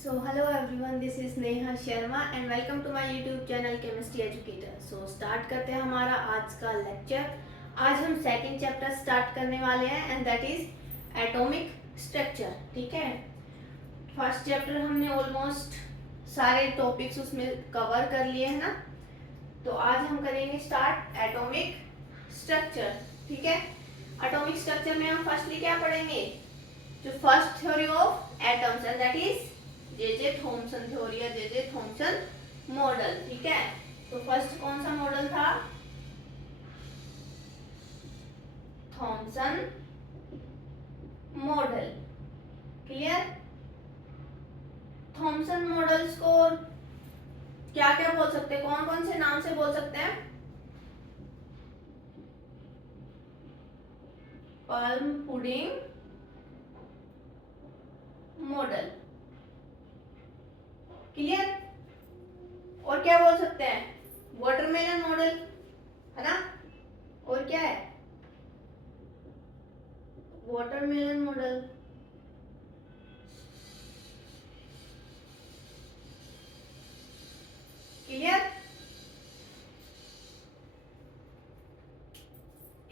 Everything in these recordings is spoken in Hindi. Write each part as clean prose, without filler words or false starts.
So hello everyone, this is Neha Sharma and welcome to my YouTube channel Chemistry Educator. So start करते हैं हमारा आज का लेक्चर। आज हम सेकंड चैप्टर स्टार्ट करने वाले हैं and that is atomic structure. ठीक है, फर्स्ट चैप्टर हमने ऑलमोस्ट सारे टॉपिक्स उसमें कवर कर लिए हैं ना, तो आज हम करेंगे स्टार्ट एटॉमिक स्ट्रक्चर। ठीक है, एटॉमिक स्ट्रक्चर में हम फर्स्टली क्या पढ़ेंगे, जो first theory of atoms and that is J Thomson theory या जे थॉमसन मॉडल। ठीक है, तो फर्स्ट कौन सा मॉडल था, Thomson model. Clear, Thomson models को क्या क्या बोल सकते हैं, कौन कौन से नाम से बोल सकते हैं, पल्म पुडिंग मॉडल। क्लियर, और क्या बोल सकते हैं, वाटरमेलन मॉडल, है ना, और क्या है, वाटरमेलन मॉडल। क्लियर,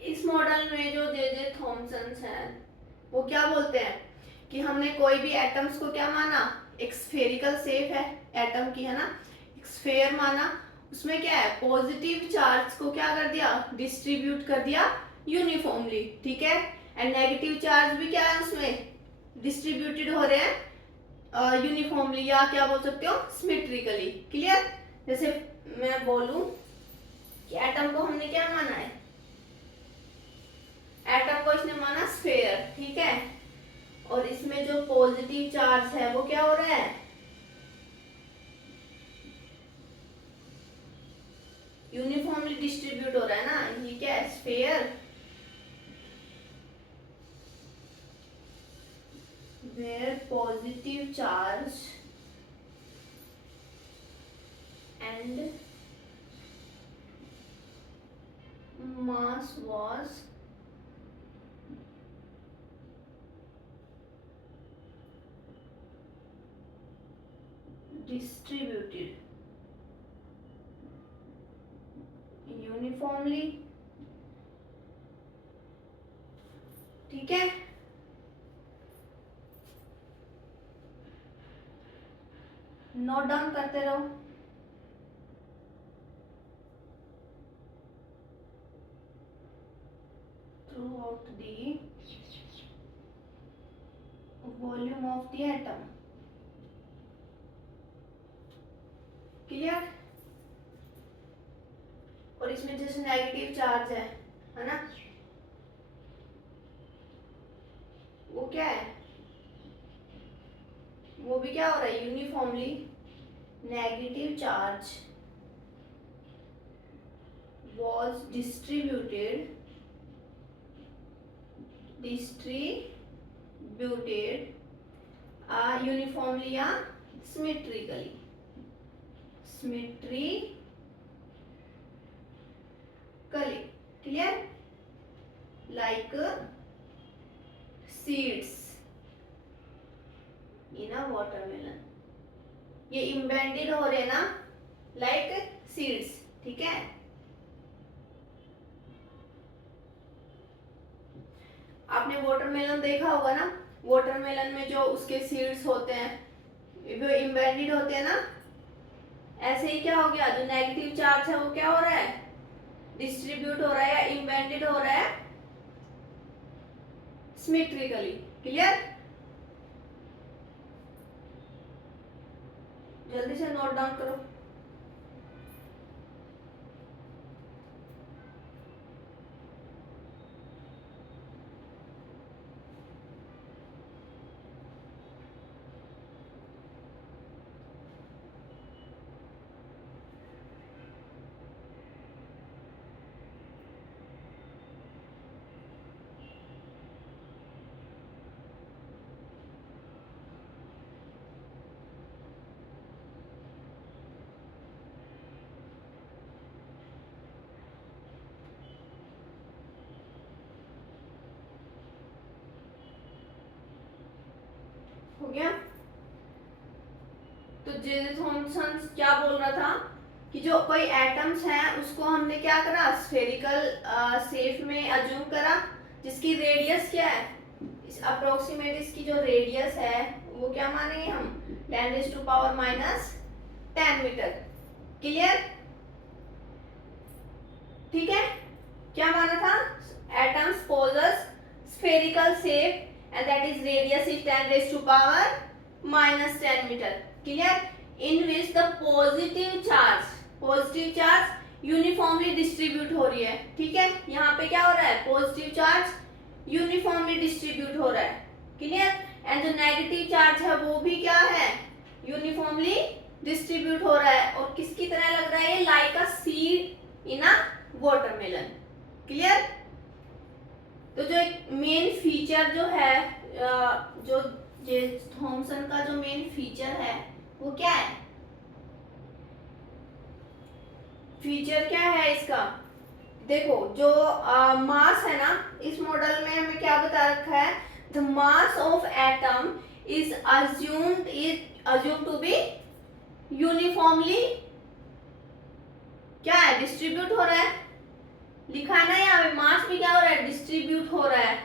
इस मॉडल में जो जे थॉमसन है वो क्या बोलते हैं कि हमने कोई भी एटम्स को क्या माना, एक स्फेरिकल शेप है एटम की, है ना, एक स्फेयर माना, उसमें क्या है, पॉजिटिव चार्ज को क्या कर दिया, डिस्ट्रीब्यूट कर दिया यूनिफॉर्मली। ठीक है, एंड नेगेटिव चार्ज भी क्या है, उसमें डिस्ट्रीब्यूटेड हो रहे हैं यूनिफॉर्मली, या क्या बोल सकते हो, सिमेट्रिकली। क्लियर, जैसे मैं बोलूं कि एटम को हमने क्या माना है, एटम को इसने माना स्फेयर। ठीक है, और इसमें जो पॉजिटिव चार्ज है वो क्या हो रहा है, यूनिफॉर्मली डिस्ट्रीब्यूट हो रहा है ना, ये क्या है, sphere, where positive charge and mass was distributed uniformly। ठीक है, नोट डाउन करते रहो। throughout the volume of the atom। Clear, और इसमें जैसे नेगेटिव चार्ज है ना, वो क्या है, वो भी क्या हो रहा है, uniformly negative charge was distributed uniformly या symmetrically, clear, like seeds in a watermelon। ये इम्बेंडेड हो रहे हैं ना, लाइक सीड्स। ठीक है, आपने वाटरमेलन देखा होगा ना, वाटरमेलन में जो उसके सीड्स होते हैं वो इम्बेडेड होते हैं ना, ऐसे ही क्या हो गया, जो नेगेटिव चार्ज है वो क्या हो रहा है, डिस्ट्रीब्यूट हो रहा है या इम्बेडेड हो रहा है सिमेट्रिकली। क्लियर, जल्दी से नोट डाउन करो। हो गया, तो जे थॉमसन क्या बोल रहा था कि जो कोई एटम्स हैं उसको हमने क्या करा, स्फेरिकल शेप में अज्यूम करा, जिसकी रेडियस क्या है, इस अप्रोक्सीमेट इसकी जो रेडियस है वो क्या मानेंगे हम, 10⁻⁻10 मीटर। क्लियर? ठीक है, क्या माना था, atoms possess spherical shape and that is radius is 10⁻⁻10 metre. Clear? in which the positive charge uniformly distribute हो रही है। ठीक है, यहाँ पे क्या हो रहा है, पॉजिटिव चार्ज यूनिफॉर्मली डिस्ट्रीब्यूट हो रहा है। क्लियर? एंड जो नेगेटिव चार्ज है वो भी क्या है, यूनिफॉर्मली डिस्ट्रीब्यूट हो रहा है। और किसकी तरह लग रहा है ये, like a seed in a watermelon. Clear? तो जो एक मेन फीचर जो है, जो जे थॉमसन का जो मेन फीचर है वो क्या है, फीचर क्या है इसका, देखो जो मास है ना, इस मॉडल में हमें क्या बता रखा है, the mass of atom is assumed to be uniformly क्या है, डिस्ट्रीब्यूट हो रहा है। लिखा है ना यहाँ पे, मास भी क्या हो रहा है, डिस्ट्रीब्यूट हो रहा है।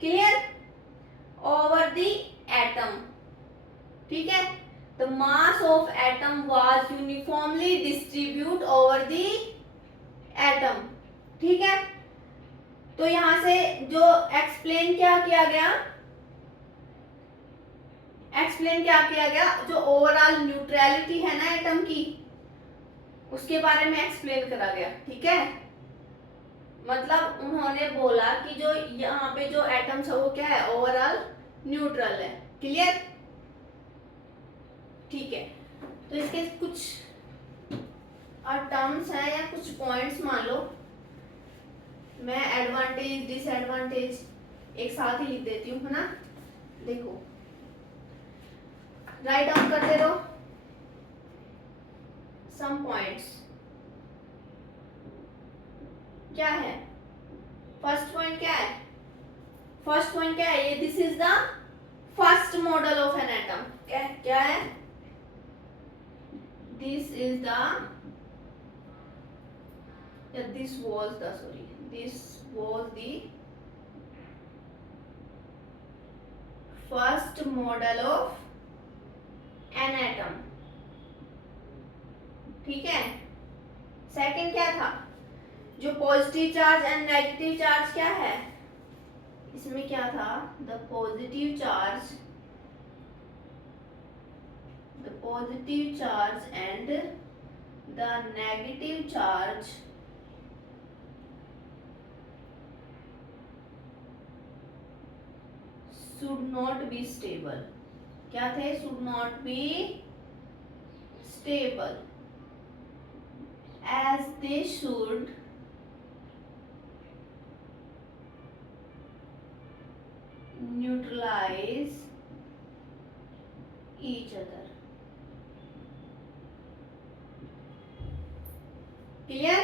क्लियर? Over the atom. ठीक है, the mass of atom was uniformly distribute over the atom. ठीक है, तो यहां से जो एक्सप्लेन क्या किया गया, जो ओवरऑल न्यूट्रलिटी है ना एटम की, उसके बारे में एक्सप्लेन करा गया। ठीक है, मतलब उन्होंने बोला कि जो यहाँ पे जो एटम्स है वो क्या है, ओवरऑल न्यूट्रल है। क्लियर? ठीक है, तो इसके कुछ टर्म्स हैं या कुछ पॉइंट्स मान लो, मैं एडवांटेज डिसएडवांटेज एक साथ ही लिख देती हूँ, है ना। देखो, राइट डाउन करते रहो सम पॉइंट्स। क्या है फर्स्ट पॉइंट, क्या है फर्स्ट पॉइंट, क्या है ये, this is the first model of an atom. क्या है, this is the, this was the first model of an atom। ठीक है, सेकंड क्या था, जो positive charge and negative charge क्या है, इसमें क्या था, the positive charge and the negative charge should not be stable। क्या थे, should not be stable as they should neutralize each other। Clear?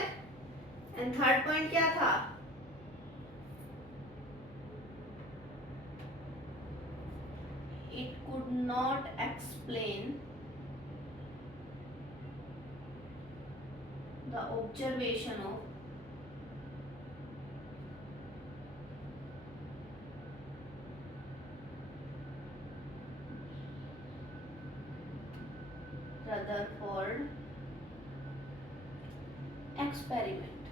And third point क्या था, it could not explain the observation of Rutherford experiment।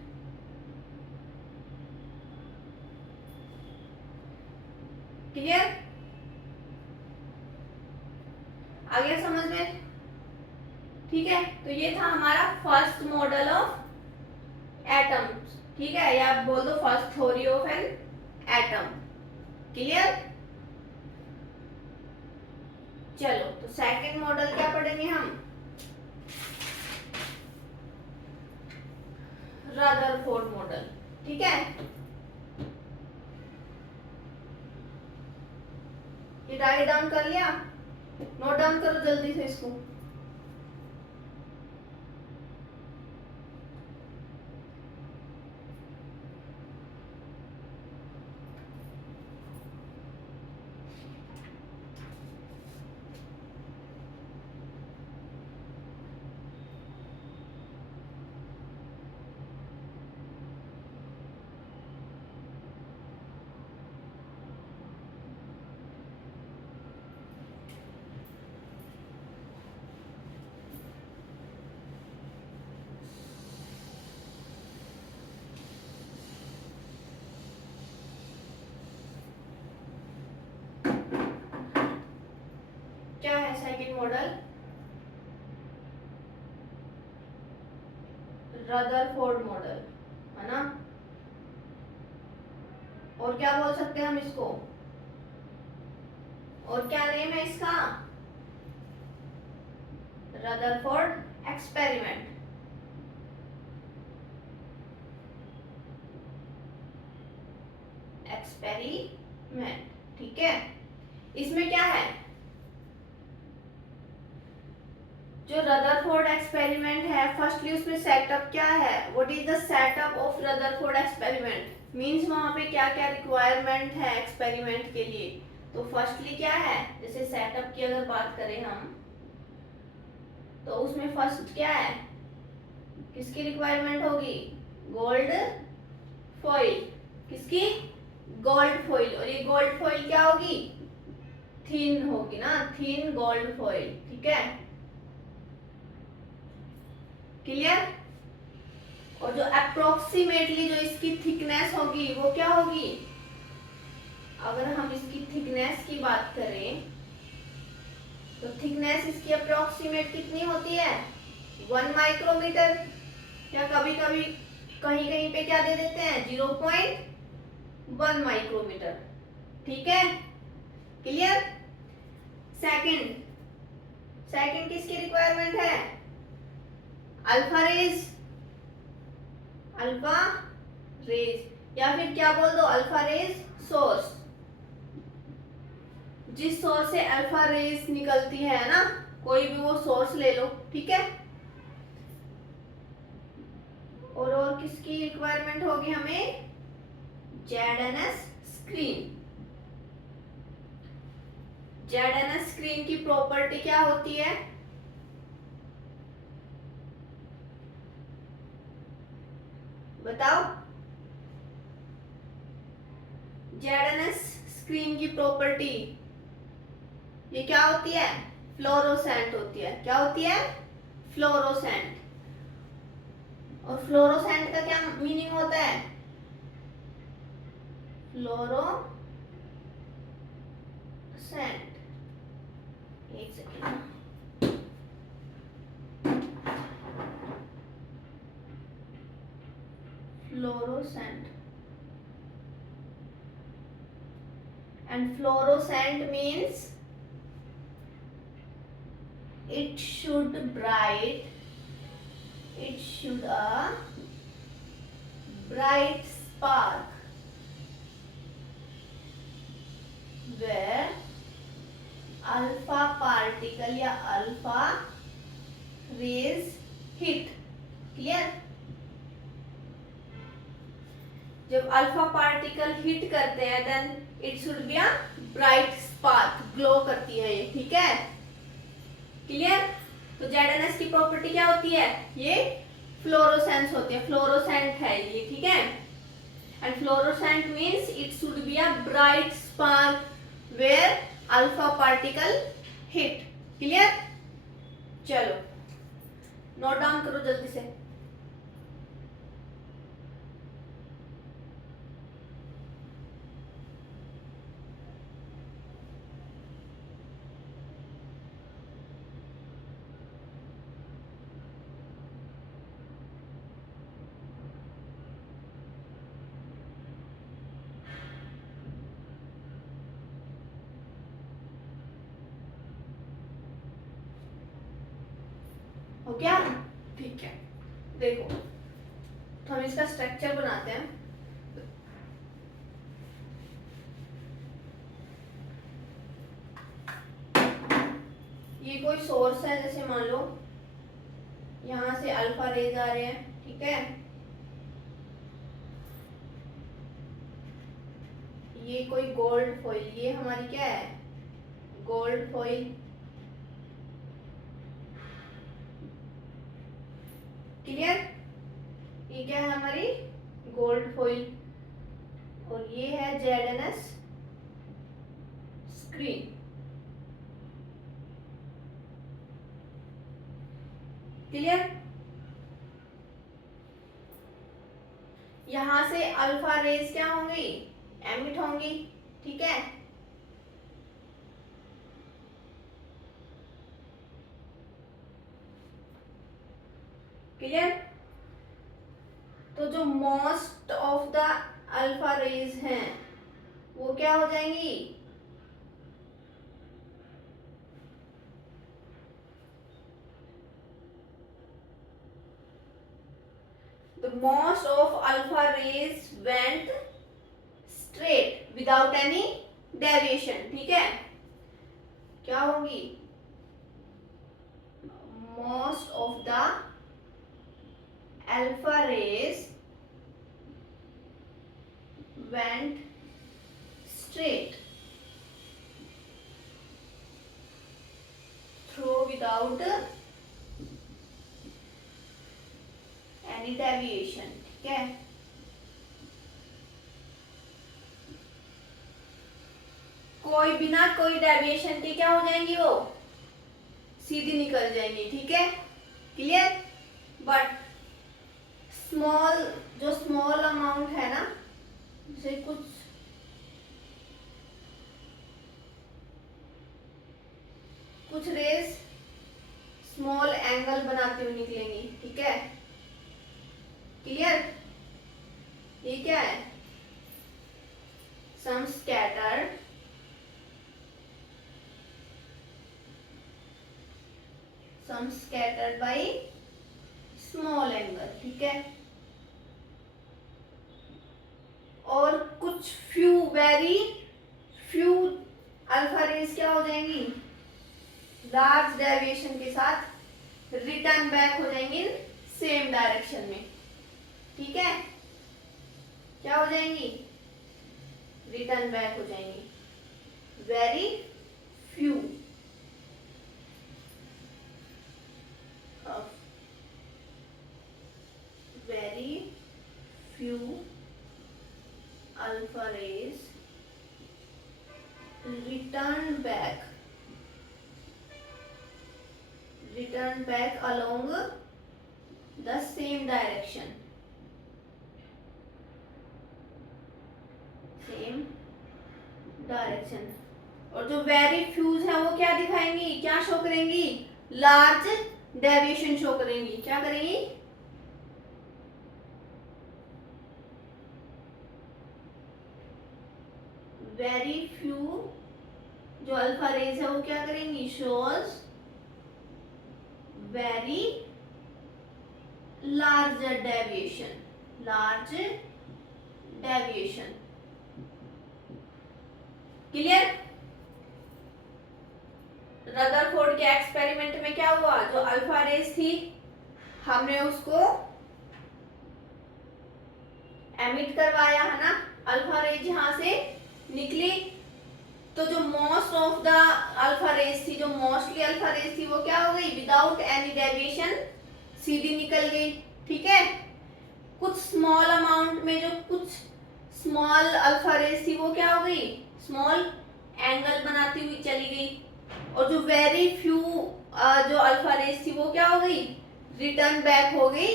Clear? आ गया समझ में? ठीक है, तो ये था हमारा फर्स्ट मॉडल ऑफ एटम। ठीक है, या आप बोल दो first theory of an atom. Clear? चलो, तो सेकंड मॉडल क्या पढ़ेंगे हम, रदरफोर्ड मॉडल। ठीक है, ये राइट डाउन कर लिया, नोट डाउन करो जल्दी से इसको। क्या है सेकंड मॉडल? रदरफोर्ड मॉडल, है ना। और क्या बोल सकते हैं हम इसको, और क्या नेम है इसका? Rutherford experiment. एक्सपेरिमेंट, ठीक है। इसमें क्या है, जो रदरफोर्ड एक्सपेरिमेंट है, फर्स्टली उसमें सेटअप क्या है, what is the setup of Rutherford experiment, means वहां पे क्या क्या रिक्वायरमेंट है एक्सपेरिमेंट के लिए। तो फर्स्टली क्या है, जैसे सेटअप की अगर बात करें हम, तो उसमें फर्स्ट क्या है, किसकी रिक्वायरमेंट होगी? Gold foil. किसकी? Gold foil. और ये गोल्ड फॉइल क्या होगी? थिन होगी ना, थिन गोल्ड फॉइल, ठीक है, क्लियर। और जो अप्रोक्सीमेटली जो इसकी थिकनेस होगी वो क्या होगी, अगर हम इसकी थिकनेस की बात करें तो थिकनेस इसकी अप्रोक्सीमेट कितनी होती है? 1 माइक्रोमीटर, या कभी कभी कहीं कहीं पे क्या दे देते हैं, 0.1 माइक्रोमीटर, ठीक है, क्लियर। सेकंड, सेकंड किसकी रिक्वायरमेंट है? अल्फा रेज, अल्फा रेज, या फिर क्या बोल दो, अल्फा रेज सोर्स, जिस सोर्स से अल्फा रेज निकलती है ना, कोई भी वो सोर्स ले लो, ठीक है। और किसकी रिक्वायरमेंट होगी हमें? जेडएनएस स्क्रीन। जेडएनएस स्क्रीन की प्रॉपर्टी क्या होती है? बताओ। जेडएनएस स्क्रीन की प्रॉपर्टी ये क्या होती है? फ्लोरोसेंट होती है। क्या होती है? फ्लोरोसेंट। और फ्लोरोसेंट का क्या मीनिंग होता है? फ्लोरोसेंट, एक second, fluorescent, and fluorescent means it should bright, it should a bright spark where alpha particle या alpha rays hit, clear। जब अल्फा पार्टिकल हिट करते हैं then it should be a bright spark, glow करती है ये, ठीक है, क्लियर। तो जेडएनएस की प्रॉपर्टी क्या होती है? ये फ्लोरोसेंस होती है, फ्लोरोसेंट है ये, ठीक है। And fluorescent means it should be a bright spark where alpha particle hit, clear. चलो नोट डाउन करो जल्दी से। हो गया, ठीक है। देखो तो हम इसका स्ट्रक्चर बनाते हैं। ये कोई सोर्स है, जैसे मान लो यहां से अल्फा रेज आ रहे हैं, ठीक है। ये कोई गोल्ड फॉइल, ये हमारी क्या है? Gold foil, clear. ये क्या है हमारी? Gold foil. और ये है जेडएनएस स्क्रीन, क्लियर। यहां से अल्फा रेज क्या होंगी? एमिट होंगी, ठीक है। क्लियर। तो जो most of the alpha rays हैं वो क्या हो जाएंगी, the most of alpha rays went straight without any deviation. ठीक है, क्या होगी, most of the alpha rays went straight through without any deviation. ठीक है, कोई बिना कोई डेविएशन के क्या हो जाएंगी, वो सीधी निकल जाएंगी। ठीक है, क्लियर। बट स्मॉल, जो स्मॉल अमाउंट है ना, जैसे कुछ रेस स्मॉल एंगल बनाती हुई निकलेंगी। ठीक है, क्लियर। ये क्या है, some scattered by small angle. ठीक है, और कुछ few, very few alpha rays क्या हो जाएंगी, लार्ज डेविएशन के साथ रिटर्न बैक हो जाएंगी सेम डायरेक्शन में। ठीक है, क्या हो जाएंगी, रिटर्न बैक हो जाएंगी। Very few very few alpha rays return back along the same direction, और जो वेरी फ्यूज है वो क्या दिखाएंगी, क्या शो करेंगी, लार्ज डेविएशन शो करेंगी। क्या करेंगी, वेरी फ्यू जो अल्फा रेज है वो क्या करेंगी, shows very large deviation, clear. Rutherford के एक्सपेरिमेंट में क्या हुआ, जो अल्फा रेज थी हमने उसको एमिट करवाया है ना, अल्फा रेज यहां से निकली, तो जो most of the alpha rays थी, जो मोस्टली अल्फा रेज थी, वो क्या हो गई, विदाउट एनी डेविएशन सीधी निकल गई। ठीक है, कुछ स्मॉल अमाउंट में जो कुछ स्मॉल अल्फा रेज थी वो क्या हो गई, स्मॉल एंगल बनाती हुई चली गई, और जो वेरी फ्यू जो अल्फा रेज थी वो क्या हो गई, रिटर्न बैक हो गई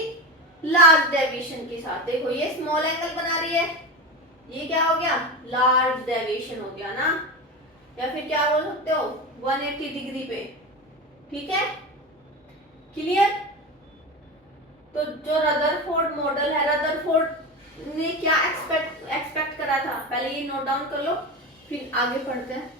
लार्ज डेविएशन के साथ। देखो ये स्मॉल एंगल बना रही है, ये क्या हो गया, लार्ज डेविएशन हो गया ना, या फिर क्या बोल सकते हो, 180 डिग्री पे। ठीक है, क्लियर। तो जो रदरफोर्ड मॉडल है, रदरफोर्ड ने क्या एक्सपेक्ट करा था, पहले ये नोट डाउन कर लो फिर आगे पढ़ते हैं।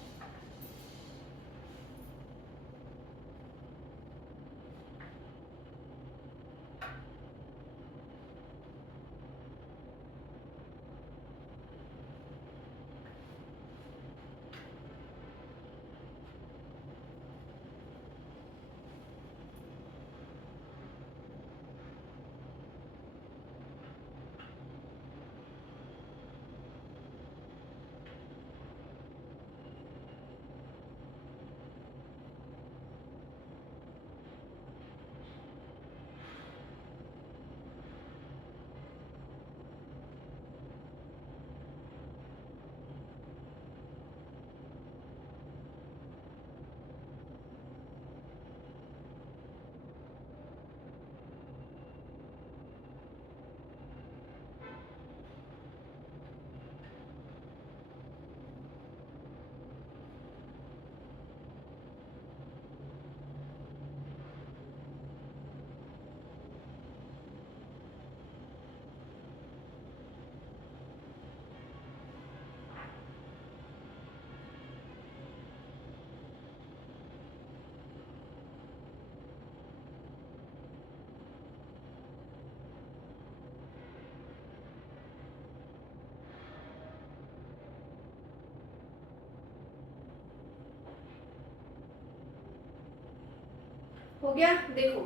हो गया, देखो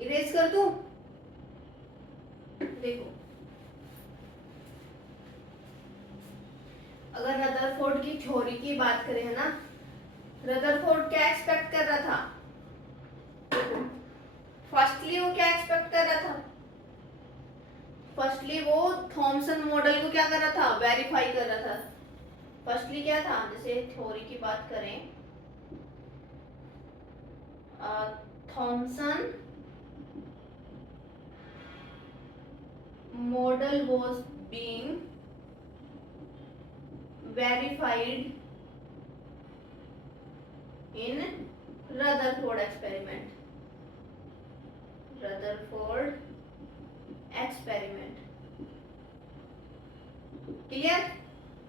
इरेज कर दूं, देखो अगर रदरफोर्ड की थ्योरी की बात करें, है ना, रदरफोर्ड क्या एक्सपेक्ट कर रहा था? देखो फर्स्टली वो क्या एक्सपेक्ट कर रहा था? फर्स्टली वो थॉमसन मॉडल को क्या कर रहा था? वेरीफाई कर रहा था। फर्स्टली क्या था, जैसे थ्योरी की बात करें, Thompson model was being verified in Rutherford experiment. Rutherford experiment. Clear?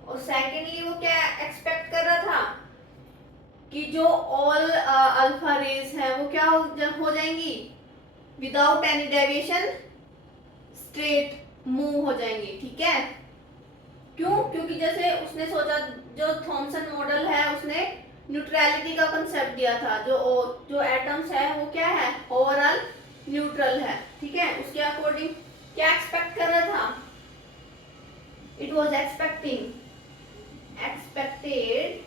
और सेकेंडली वो क्या एक्सपेक्ट कर रहा था कि जो ऑल अल्फा रेज है वो क्या हो जाएंगी? Without any deviation straight move हो जाएंगी। ठीक है, क्यों? क्योंकि जैसे उसने सोचा, जो थॉमसन मॉडल है उसने न्यूट्रलिटी का कंसेप्ट दिया था, जो एटम्स है वो क्या है? ओवरऑल न्यूट्रल है। ठीक है, उसके अकॉर्डिंग क्या एक्सपेक्ट कर रहा था? It was expected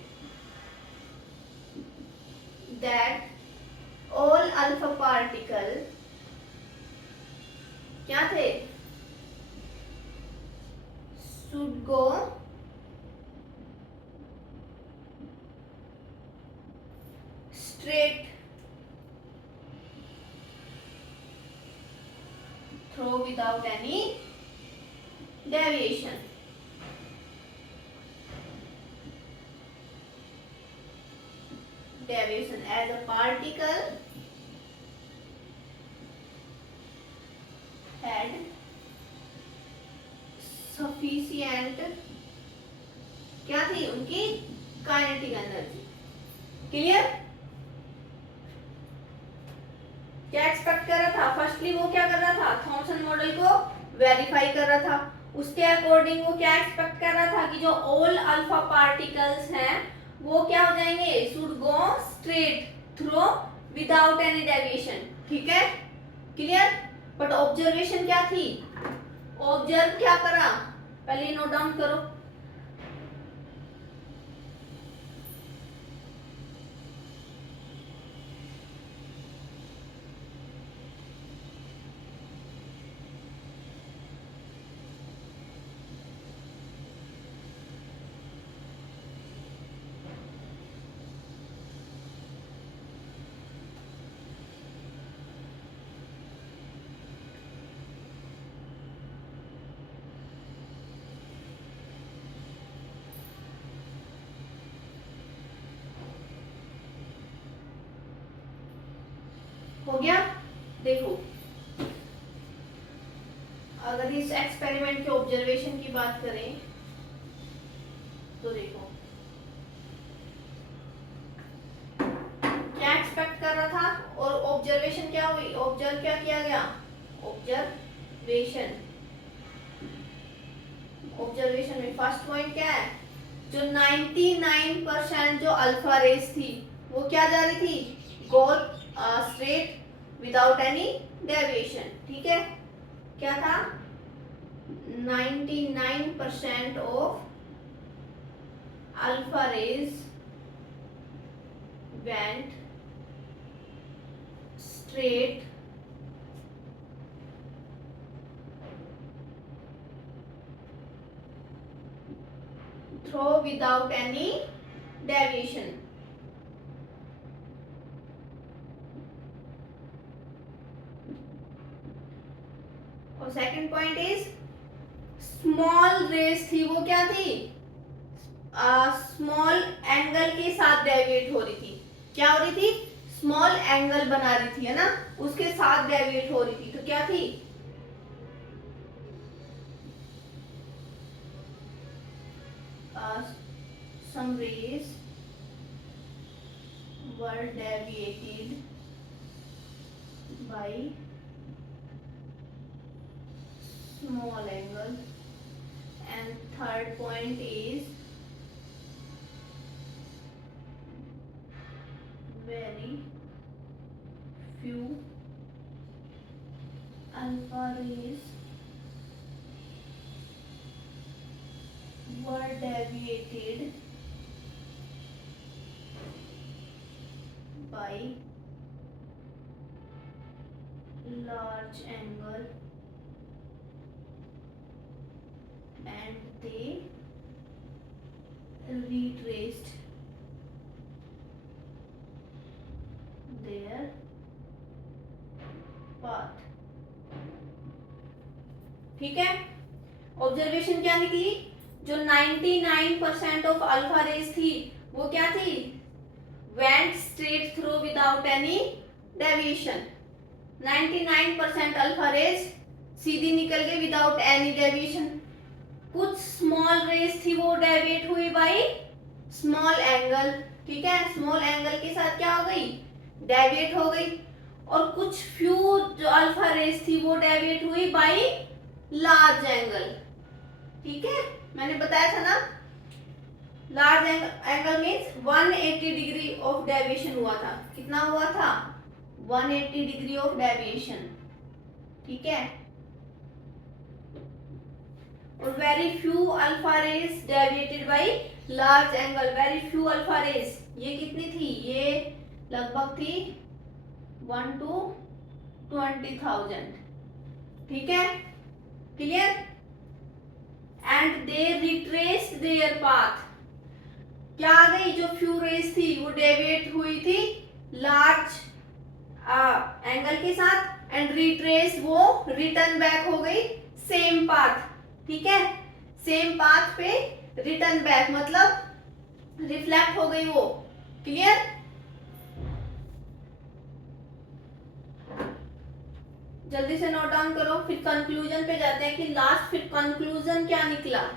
that all alpha particle क्या थे? should go straight through without any deviation. Deviation as a particle had sufficient क्या थी उनकी काइनेटिक एनर्जी। क्लियर? क्या एक्सपेक्ट कर रहा था? फर्स्टली वो क्या कर रहा था? थॉमसन मॉडल को वेरीफाई कर रहा था। उसके अकॉर्डिंग वो क्या एक्सपेक्ट कर रहा था कि जो ऑल अल्फा पार्टिकल्स हैं वो क्या हो जाएंगे? Should go straight through without any deviation. ठीक है, क्लियर? बट ऑब्जर्वेशन क्या थी? ऑब्जर्व क्या करा? पहले नोट डाउन करो। हो गया, देखो अगर इस एक्सपेरिमेंट के ऑब्जर्वेशन की बात करें तो देखो क्या एक्सपेक्ट कर रहा था और ऑब्जर्वेशन क्या हुई? ऑब्जर्व क्या किया गया? ऑब्जर्वेशन में फर्स्ट पॉइंट क्या है? जो 99% जो अल्फा रेस थी वो क्या जा रही थी? Go straight without any deviation. ठीक है, क्या था? 99% of alpha rays went straight through without any deviation. और second point is small rays थी, वो क्या थी? स्मॉल एंगल के साथ डेविएट हो रही थी। क्या हो रही थी? स्मॉल एंगल बना रही थी, है ना, उसके साथ डेविएट हो रही थी। तो क्या थी? some rays were deviated by small angle, and third point is very few alpha rays were deviated by large angle and they retraced their path। ठीक है, ऑब्जर्वेशन क्या निकली? जो 99% ऑफ अल्फा रेज थी वो क्या थी? Went straight through without any deviation. 99% alpha rays सीधी निकल गई विदाउट एनी डेविएशन। कुछ स्मॉल रेज थी वो डेविएट हुई बाय स्मॉल एंगल। ठीक है, स्मॉल एंगल के साथ क्या हो गई? डेविएट हो गई। और कुछ फ्यू जो अल्फा रेज थी वो डेविएट हुई बाय लार्ज एंगल। ठीक है, मैंने बताया था ना, large angle means 180 degree of deviation हुआ था। कितना हुआ था? 180 डिग्री ऑफ डेविएशन। ठीक है, और very few alpha rays deviated by large angle. Very few alpha rays, ये कितनी थी? ये लगभग थी 1 to 20,000। ठीक है, clear? And they retraced their path. क्या आ गई? जो फ्यू रेज थी वो डेविएट हुई थी लार्ज एंगल के साथ एंड रिट्रेस वो रिटर्न बैक हो गई सेम पाथ। ठीक है, सेम पाथ पे रिटर्न बैक मतलब रिफ्लेक्ट हो गई वो। क्लियर? जल्दी से नोट डाउन करो, फिर कंक्लूजन पे जाते हैं कि लास्ट फिर कंक्लूजन क्या निकला।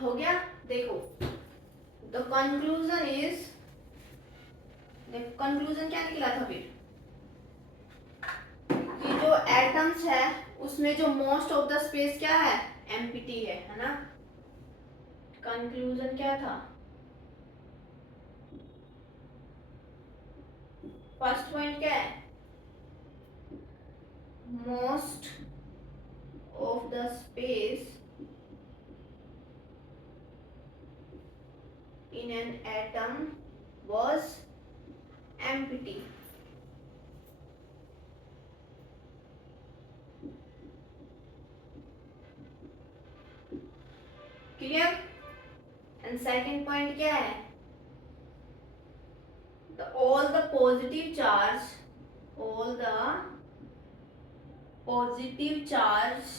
हो गया? देखो, द कंक्लूजन इज, कंक्लूजन क्या निकला था फिर? कि जो एटम्स है उसमें जो मोस्ट ऑफ द स्पेस क्या है? एम्प्टी है ना? कंक्लूजन क्या था? फर्स्ट पॉइंट क्या है? Most of the space in an atom was empty। Clear? And second point क्या है? all the positive charge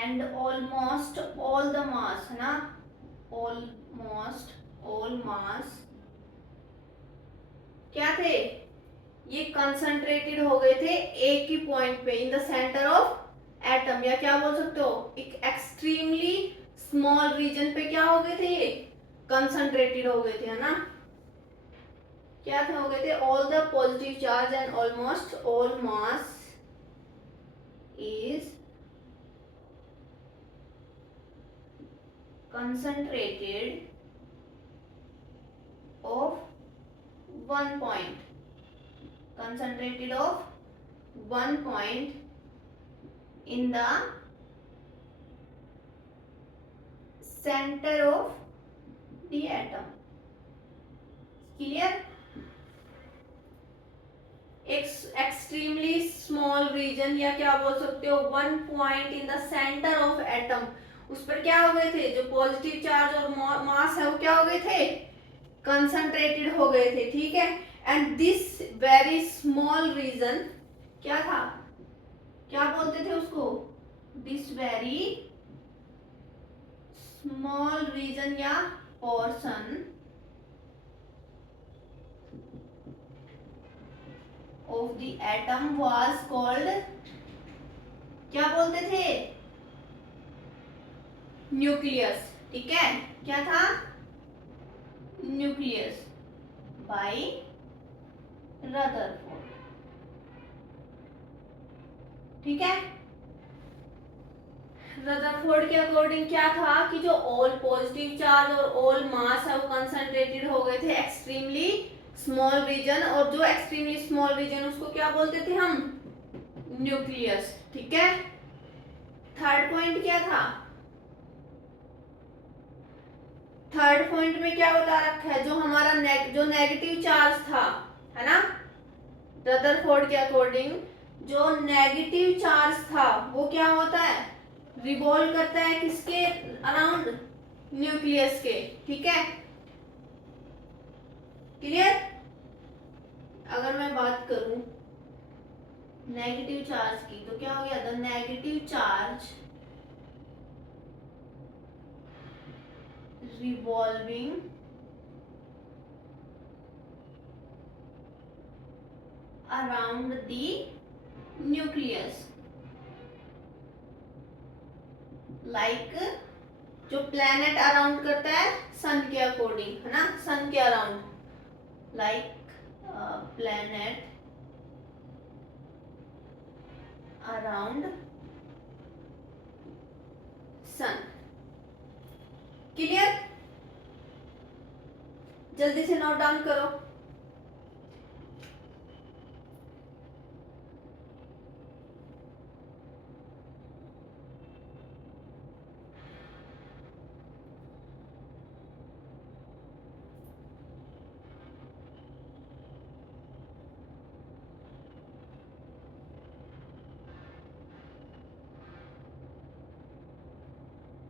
and almost all the mass है ना? almost all mass क्या थे? ये कंसंट्रेटेड हो गए थे एक ही पॉइंट पे इन द सेंटर ऑफ एटम, या क्या बोल सकते हो, एक एक्सट्रीमली स्मॉल रीजन पे क्या हो गए थे? ये कंसंट्रेटेड हो गए थे, है ना? क्या हो गए थे, all the positive charge and almost all mass is concentrated of 1 point, concentrated of 1 point in the center of the atom. Clear? Extremely small region या क्या बोल सकते हो 1 point in the centre of atom, उस पर क्या हो गए थे, जो पॉजिटिव चार्ज और मास है वो क्या हो गए थे, कंसंट्रेटेड हो गए थे, ठीक है। And this very small region क्या था, क्या बोलते थे उसको, दिस वेरी स्मॉल रीजन या portion of the atom was called, क्या बोलते थे, न्यूक्लियस, ठीक है, क्या था, न्यूक्लियस बाय रदरफोर्ड, ठीक है। रदरफोर्ड के अकॉर्डिंग क्या था कि जो ऑल पॉजिटिव चार्ज और ऑल मास है वो कंसंट्रेटेड हो गए थे एक्सट्रीमली स्मॉल रीजन, और जो एक्सट्रीमली स्मॉल रीजन उसको क्या बोलते थे हम, न्यूक्लियस, ठीक है। थर्ड पॉइंट क्या था, थर्ड पॉइंट में क्या बता रखा है, जो हमारा जो नेगेटिव चार्ज था, है ना, रदरफोर्ड के अकॉर्डिंग जो नेगेटिव चार्ज था वो क्या होता है, रिवॉल्व करता है किसके अराउंड, न्यूक्लियस के, ठीक है। क्लियर? अगर मैं बात करूं नेगेटिव चार्ज की तो क्या हो गया, the negative charge revolving around the nucleus, like जो प्लैनेट अराउंड करता है सन के अकॉर्डिंग, है ना, सन के around, like planet around sun. Clear? जल्दी से नोट डाउन करो।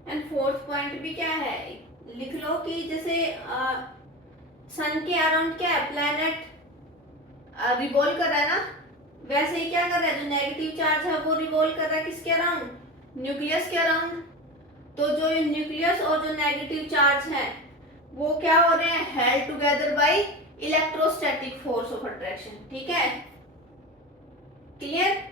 एंड फोर्थ पॉइंट भी क्या है, लिख लो कि जैसे सन के अराउंड क्या है, प्लैनेट रिवॉल्व कर रहा है ना, वैसे ही क्या कर रहा है, जो नेगेटिव चार्ज है वो रिवॉल्व कर रहा है किसके अराउंड, न्यूक्लियस के अराउंड। तो जो न्यूक्लियस और जो नेगेटिव चार्ज है वो क्या हो रहे हैं, held together by electrostatic force of attraction, ठीक है। क्लियर?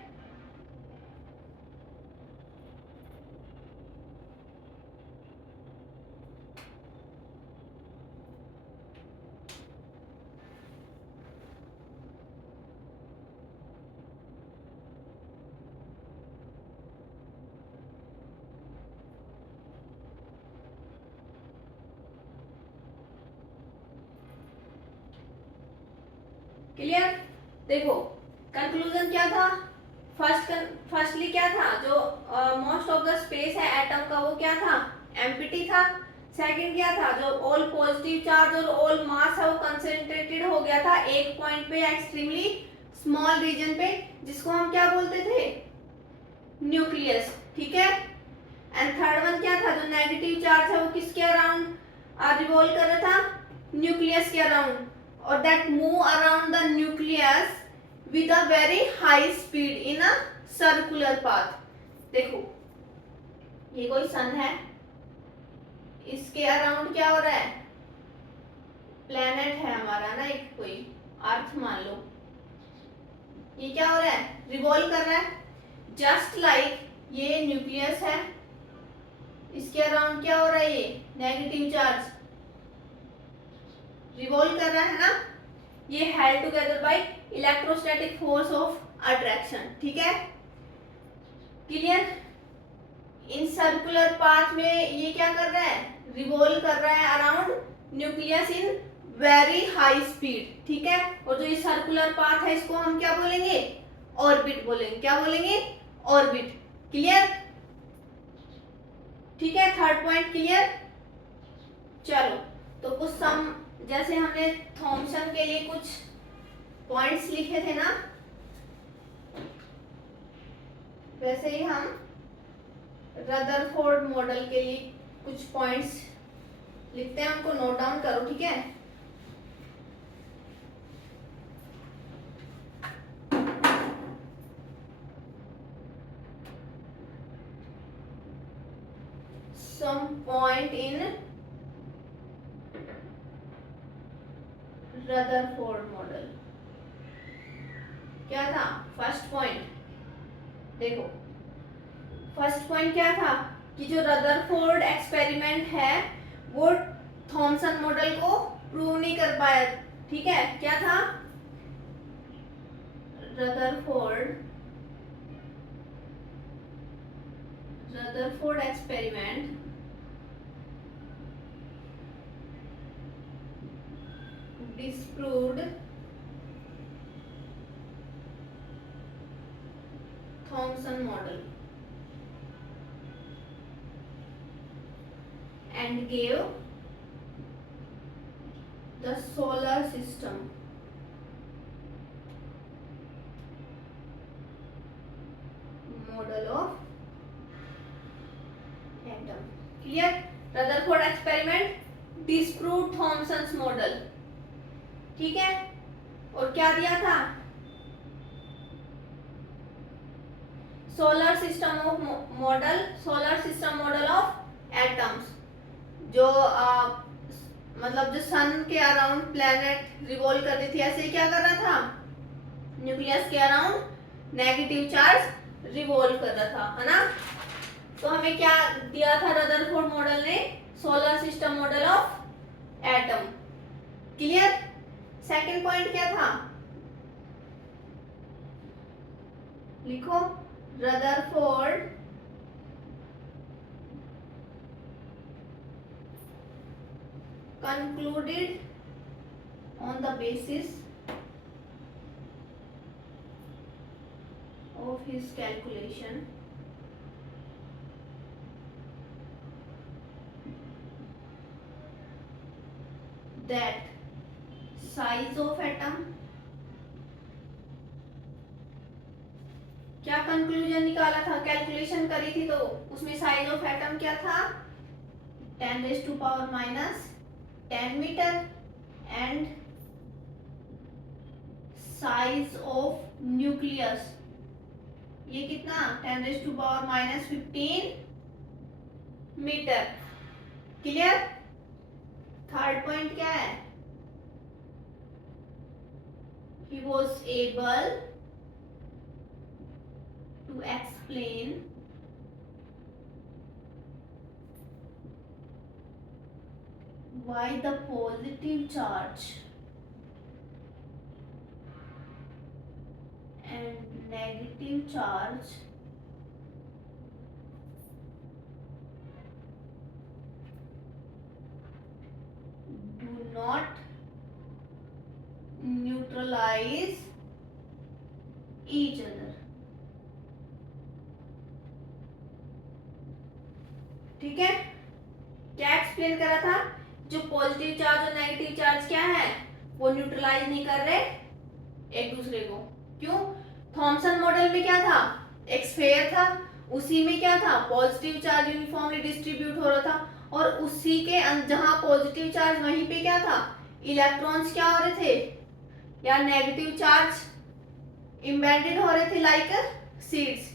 क्लियर? देखो कंक्लूजन क्या था, फर्स्टली क्या था, जो मोस्ट ऑफ द स्पेस है एटम का वो क्या था, एम्प्टी था। सेकंड क्या था, जो ऑल पॉजिटिव चार्ज और ऑल मास है वो कंसेंट्रेटेड हो गया था एक पॉइंट पे, एक्सट्रीमली स्मॉल रीजन पे, जिसको हम क्या बोलते थे, न्यूक्लियस, ठीक है। एंड थर्ड वन क्या था, जो नेगेटिव चार्ज है वो किसके अराउंड रिवॉल्व कर रहा था, न्यूक्लियस के around, or that move around the nucleus with a very high speed in a circular path। देखो ये कोई सन है, इसके अराउंड क्या हो रहा है, प्लेनेट है हमारा ना, एक कोई अर्थ मान लो, ये क्या हो रहा है, रिवॉल्व कर रहा है, जस्ट लाइक ये न्यूक्लियस है, इसके अराउंड क्या हो रहा है, ये नेगेटिव चार्ज रिवॉल्व कर रहा है ना। ये held together by electrostatic force of attraction, ठीक है, क्लियर। इन सर्कुलर पाथ में ये क्या कर रहा है, रिवॉल्व कर रहा है around nucleus in very high speed, ठीक है। और जो ये सर्कुलर पाथ है इसको हम क्या बोलेंगे, ऑर्बिट बोलेंगे, क्या बोलेंगे, ऑर्बिट, क्लियर, ठीक है। Third point clear. चलो तो कुछ सम, जैसे हमने थॉमसन के लिए कुछ पॉइंट्स लिखे थे ना, वैसे ही हम रदरफोर्ड मॉडल के लिए कुछ पॉइंट्स लिखते हैं, उनको नोट डाउन करो, ठीक है। Some point in Rutherford model, क्या था फर्स्ट पॉइंट, देखो फर्स्ट पॉइंट क्या था कि जो रदरफोर्ड एक्सपेरिमेंट है वो थॉमसन मॉडल को प्रूव नहीं कर पाया, ठीक है। क्या था, Rutherford experiment disproved Thomson model and gave the solar system model of atom, clear। Rutherford experiment disproved Thomson's model, ठीक है। और क्या दिया था, solar system model of atoms, जो मतलब जो सन के अराउंड प्लेनेट रिवॉल्व कर रही थी, ऐसे क्या कर रहा था, न्यूक्लियस के अराउंड नेगेटिव चार्ज रिवॉल्व कर रहा था, है ना। तो हमें क्या दिया था रदरफोर्ड मॉडल ने, solar system model of atom, clear. Second point क्या था, लिखो, Rutherford concluded on the basis of his calculation that size of atom, क्या कंक्लूजन निकाला था, कैलकुलेशन करी थी तो उसमें साइज ऑफ एटम क्या था, 10⁻⁻10 metre and size of nucleus ये कितना, 10⁻⁻15 मीटर, क्लियर। थर्ड पॉइंट क्या है, he was able to explain why the positive charge and negative charge do not neutralize each other, ठीक है। क्या एक्सप्लेन करा था, जो पॉजिटिव चार्ज और नेगेटिव चार्ज क्या है, वो न्यूट्रलाइज नहीं कर रहे एक दूसरे को, क्यों, थॉमसन मॉडल में क्या था, एक स्फीयर था, उसी में क्या था, पॉजिटिव चार्ज यूनिफॉर्मली डिस्ट्रीब्यूट हो रहा था, और उसी के जहां पॉजिटिव चार्ज वहीं पे क्या था, इलेक्ट्रॉन्स क्या हो रहे थे, या नेगेटिव चार्ज इम्बेडेड हो रहे थे, लाइक सीड्स,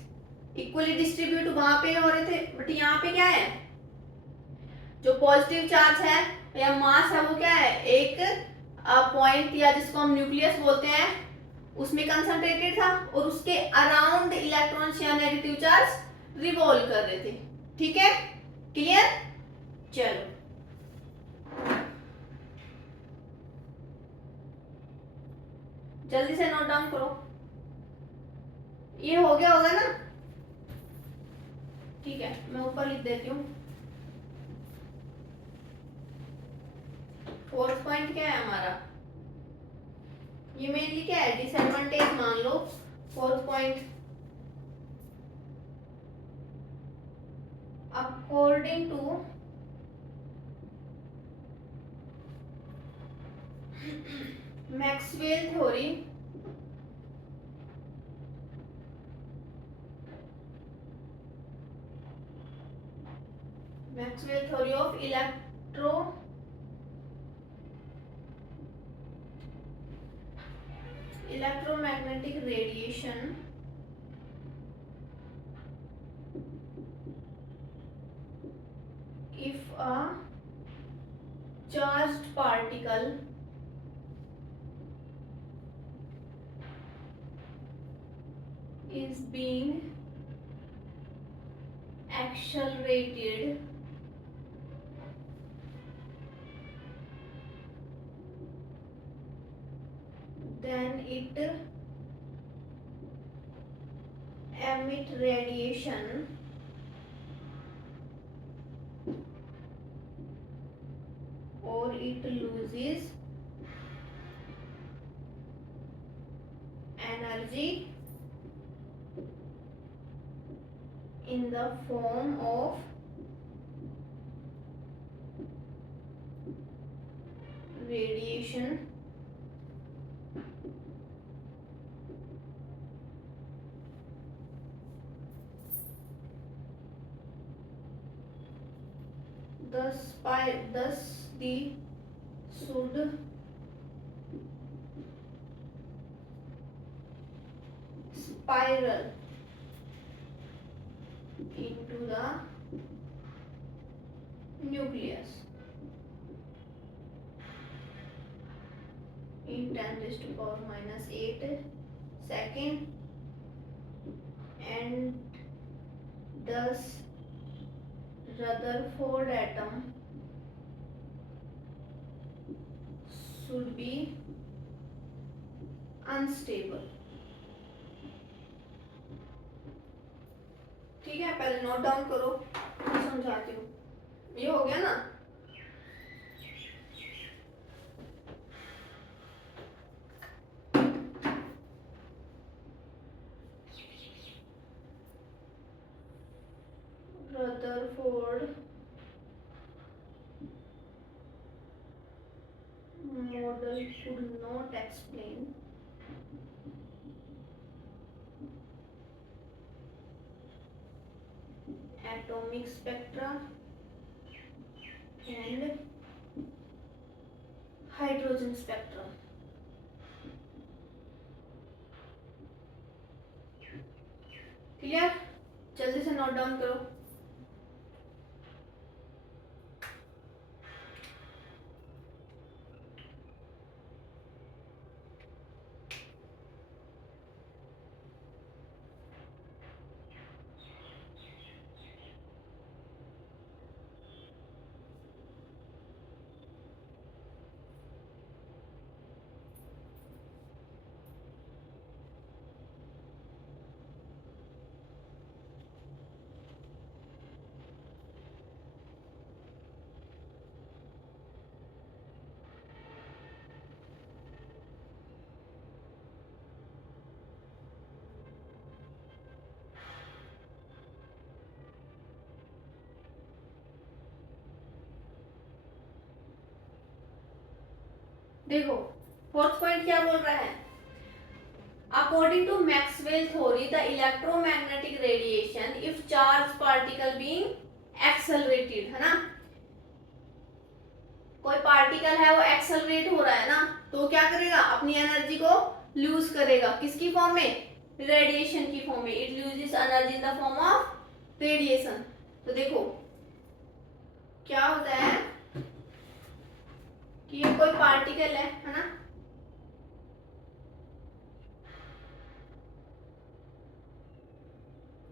इक्वली डिस्ट्रीब्यूट वहां पे हो रहे थे। बट यहाँ पे क्या है, जो पॉजिटिव चार्ज है या मास है वो क्या है, एक पॉइंट या जिसको हम न्यूक्लियस बोलते हैं उसमें कंसंट्रेटेड था, और उसके अराउंड इलेक्ट्रॉन्स या नेगेटिव चार्ज रिवॉल्व कर रहे थे, ठीक है, क्लियर। चलो जल्दी से नोट डाउन करो। ये हो गया होगा ना? ठीक है, मैं ऊपर लिख देती हूँ। फोर्थ पॉइंट क्या है हमारा? ये मेनली क्या है? डिसएडवांटेज मान लो। Fourth point, according to Maxwell theory, Maxwell theory of electromagnetic radiation, if a charged particle is being accelerated, then it emit radiation or it loses energy in the form of radiation thus the should spiral into the nucleus in 10⁻⁸ second, and thus Rutherford atom should be unstable. ठीक है, पहले नोट डाउन करो, मैं समझाती हूँ। ये हो गया ना? Rutherford model could not explain atomic spectra and hydrogen spectrum. Clear? जल्दी से नोट डाउन करो। देखो फोर्थ पॉइंट क्या बोल रहा है? According to Maxwell theory the electromagnetic radiation if charge particle being accelerated, है ना? कोई पार्टिकल है वो एक्सेलरेट हो रहा है ना, तो क्या करेगा? अपनी एनर्जी को लूज करेगा। किसकी फॉर्म में? रेडिएशन की फॉर्म में। It loses energy in the form of radiation. तो देखो क्या होता है कि ये कोई पार्टिकल है ना?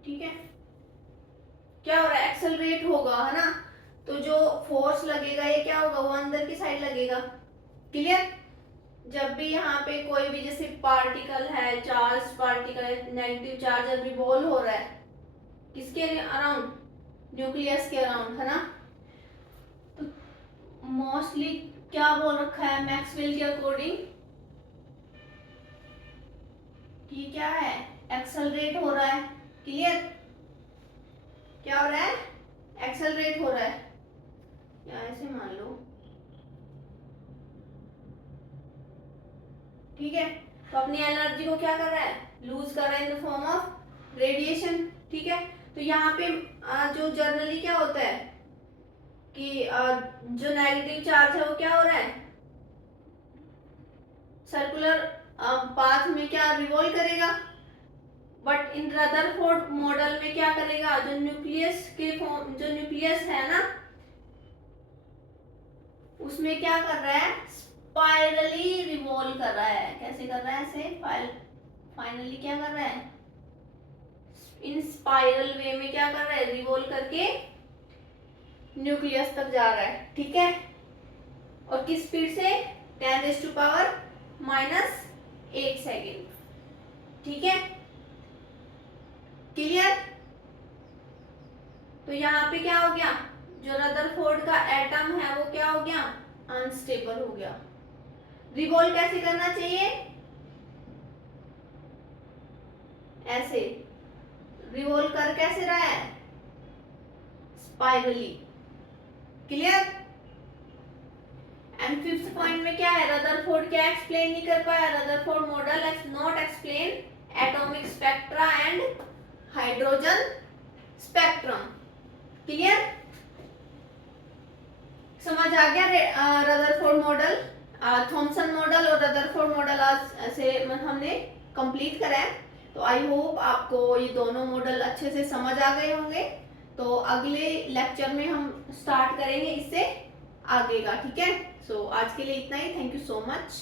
ठीक है, क्या हो रहा है? एक्सेलरेट होगा, है ना? तो जो फोर्स लगेगा ये क्या होगा? वो अंदर की साइड लगेगा। क्लियर? जब भी यहाँ पे कोई भी जैसे पार्टिकल है, चार्ज पार्टिकल है, नेगेटिव चार्ज जब रिवॉल्व हो रहा है किसके अराउंड, न्यूक्लियस के अराउंड, है ना। तो मोस्टली क्या बोल रखा है मैक्सवेल के अकॉर्डिंग कि क्या है, एक्सेलरेट हो रहा है। क्लियर, क्या हो रहा है, एक्सेलरेट हो रहा है, या ऐसे मान लो, ठीक है। तो अपनी एनर्जी को क्या कर रहा है, लूज कर रहा है in the form of radiation, ठीक है। तो यहाँ पे जो जर्नली क्या होता है कि जो नेगेटिव चार्ज है वो क्या हो रहा है, सर्कुलर पाथ में क्या रिवॉल्व करेगा, बट इन रदरफोर्ड मॉडल में क्या करेगा, जो न्यूक्लियस के फॉर्म, जो न्यूक्लियस है ना उसमें क्या कर रहा है, स्पाइरली रिवॉल्व कर रहा है। कैसे कर रहा है, ऐसे फाइनली क्या कर रहा है, इन स्पाइरल वे में क्या कर रहा है, रिवॉल्व करके न्यूक्लियस तक जा रहा है, ठीक है। और किस स्पीड से, 10⁻⁻⁸ सेकेंड, ठीक है। क्लियर। तो यहाँ पे क्या हो गया, जो रदरफोर्ड का एटम है वो क्या हो गया, अनस्टेबल हो गया। रिवॉल्व कैसे करना चाहिए, ऐसे रिवॉल्व कर कैसे रहा है, spirally. Clear. And fifth point में क्या है, रदरफोर्ड क्या एक्सप्लेन नहीं कर पाया, Rutherford model not explain atomic spectra and hydrogen spectrum. Clear, समझ आ गया। रदरफोर्ड मॉडल, थॉमसन मॉडल और रदरफोर्ड मॉडल आज से हमने कंप्लीट करा है। तो आई होप आपको ये दोनों मॉडल अच्छे से समझ आ गए होंगे। तो अगले लेक्चर में हम स्टार्ट करेंगे इससे आगे का, ठीक है। सो आज के लिए इतना ही, थैंक यू सो मच।